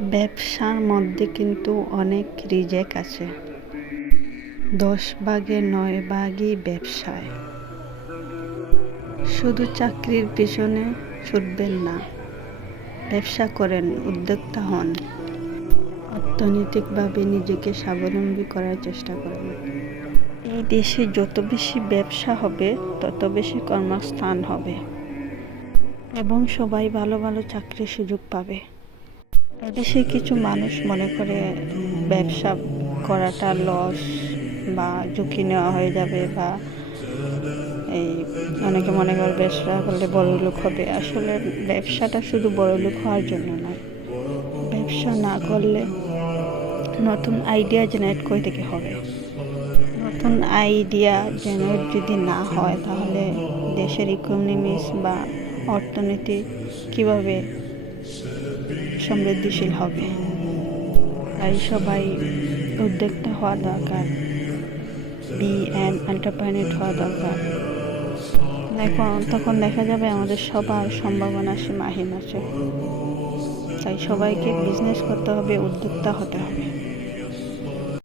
ব্যবসার মধ্যে কিন্তু অনেক রিস্ক আছে। 10 ভাগের 9 ভাগই ব্যবসায়। শুধু চাকরির পিছনে ছুটবেন না, ব্যবসা করেন, উদ্যোক্তা হন, অর্থনৈতিকভাবে নিজেকে স্বাবলম্বী করার চেষ্টা করেন। এই দেশে যত বেশি ব্যবসা হবে তত বেশি কর্মস্থান হবে এবং সবাই ভালো ভালো চাকরির সুযোগ পাবে। এদেশে কিছু মানুষ মনে করে ব্যবসা করাটা লস বা ঝুঁকি নেওয়া হয়ে যাবে, বা অনেকে মনে করে ব্যবসা করলে বড়লোক হবে। আসলে ব্যবসাটা শুধু বড়লোক হওয়ার জন্য নয়, ব্যবসা না করলে নতুন আইডিয়া জেনারেট করে থেকে হবে। নতুন আইডিয়া জেনারেট যদি না হয় তাহলে দেশের ইকোনমিক্স বা অর্থনীতি কিভাবে সমৃদ্ধিশীল হবে। তাই সবাই উদ্যোক্তা হওয়া দরকার, বি অ্যান এন্টারপ্রেনিউর হওয়া দরকার। তখন দেখা যাবে আমাদের সবার সম্ভাবনা সীমাহীন আছে। তাই সবাইকে বিজনেস করতে হবে, উদ্যোক্তা হতে হবে।